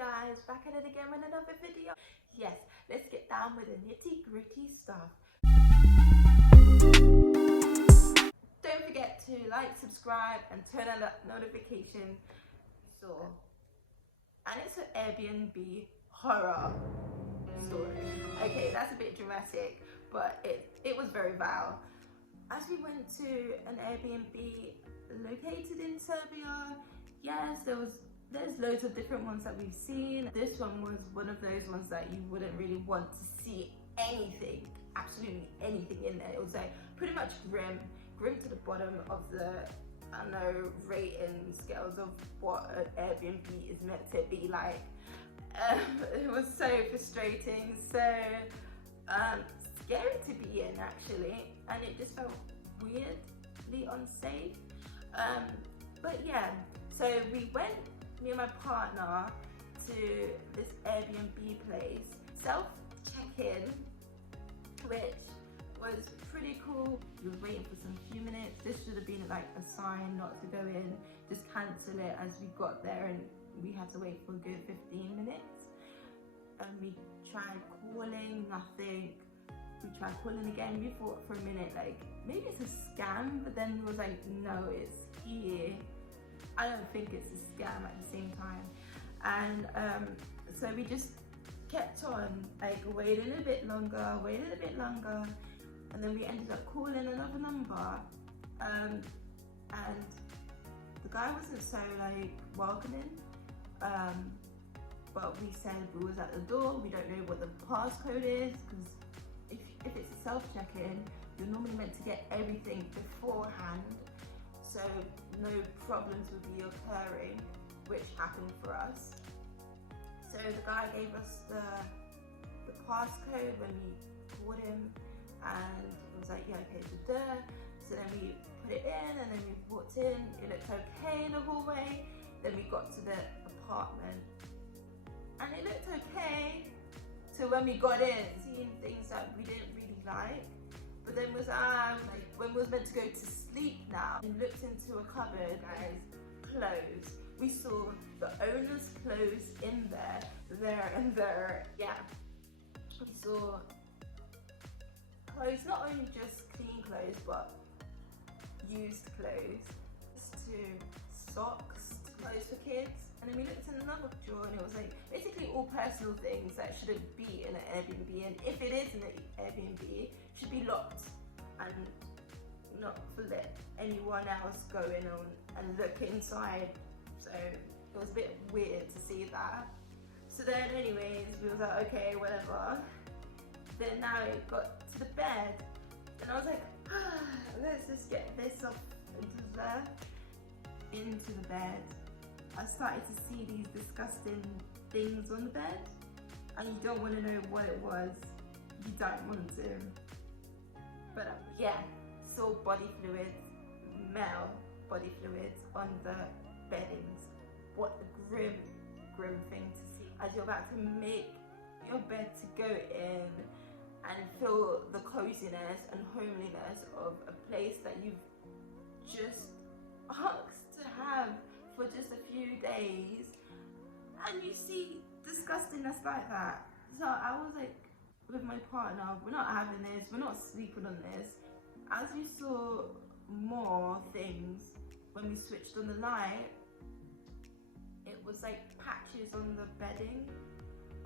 guys, back at it again with another video. Yes, let's get down with the nitty gritty stuff. Don't forget to like, subscribe and turn on the notification. And it's an Airbnb horror story. Okay, that's a bit dramatic, but it was very vile. As we went to an Airbnb located in Serbia, yes, there's loads of different ones that we've seen. This one was one of those ones that you wouldn't really want to see anything, absolutely anything in there. It was like pretty much grim to the bottom of the, I don't know, rating scales of what an Airbnb is meant to be like. It was so frustrating, so scary to be in actually, and it just felt weirdly unsafe. But yeah, so we went, me and my partner, to this Airbnb place, self-check-in, which was pretty cool. We were waiting for some few minutes. This should have been like a sign not to go in, just cancel it as we got there, and we had to wait for a good 15 minutes. And we tried calling, nothing. We tried calling again. We thought for a minute like maybe it's a scam, but then it was like, no, it's here. I don't think it's a scam at the same time. And so we just kept on like waiting a bit longer, and then we ended up calling another number, and the guy wasn't so like welcoming, but we said we was at the door. We don't know what the passcode is, because if it's a self-check-in, you're normally meant to get everything beforehand, so no problems would be occurring, which happened for us. So the guy gave us the passcode when we called him, and it was like, yeah, okay, so there. So then we put it in, and then we walked in. It looked okay in the hallway. Then we got to the apartment, and it looked okay. So when we got in, seeing things that we didn't really like, but then was when we was meant to go to sleep now, we looked into a cupboard, guys, clothes. We saw the owner's clothes in there, yeah. We saw clothes, not only just clean clothes, but used clothes, to socks, clothes for kids. And then we looked in another drawer, and it was like basically all personal things that shouldn't be in an Airbnb, and if it is in an Airbnb, it should be locked and not to let anyone else go in and look inside. So it was a bit weird to see that. So then anyways, we was like, okay, whatever. Then now it got to the bed, and I was like, let's just get this off into the bed. I started to see these disgusting things on the bed, and you don't want to know what it was. You don't want to. But yeah, saw body fluids, male body fluids on the beddings. What a grim thing to see. As you're about to make your bed to go in and feel the coziness and homeliness of a place that you've just asked to have for just a few days, and you see disgustingness like that. So I was like, with my partner, we're not having this, we're not sleeping on this. As we saw more things when we switched on the light, it was like patches on the bedding,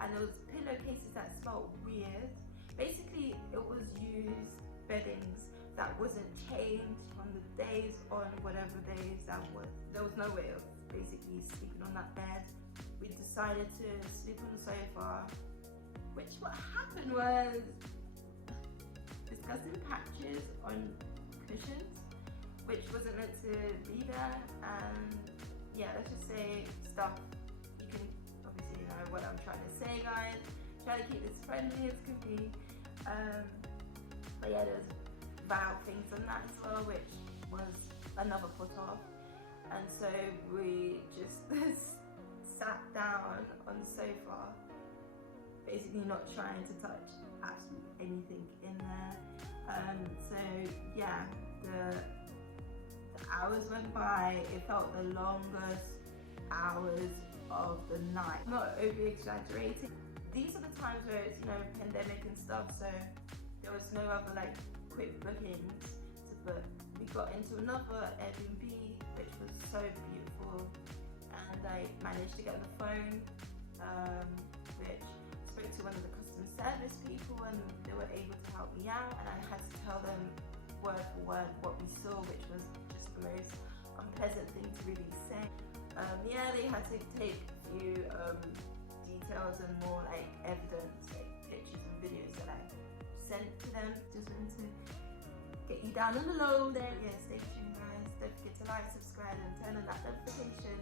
and there was pillowcases that smelled weird. Basically, it was used beddings that wasn't changed on the days, on whatever days that was. There was no way of basically sleeping on that bed. We decided to sleep on the sofa, which what happened was disgusting patches on cushions, which wasn't meant to be there. And yeah, let's just say stuff, you can obviously know what I'm trying to say, guys. Try to keep this friendly as can be. But yeah, there's vile things on that as well, which was another put off. And so we just sat down on the sofa, basically not trying to touch absolutely anything in there. So yeah, the hours went by. It felt the longest hours of the night. I'm not overly exaggerating. These are the times where it's, you know, pandemic and stuff, so there was no other like quick bookings to book. We got into another Airbnb, which was so beautiful, and I managed to get on the phone, which spoke to one of the customer service people, and they were able to help me out, and I had to tell them word for word what we saw, which was just the most unpleasant thing to really say. Yeah, they had to take a few details and more like evidence, like pictures and videos that I sent to them. Just wanted to get you down on the low there. Yeah, stay tuned guys. Don't forget to like, subscribe and turn on that notification.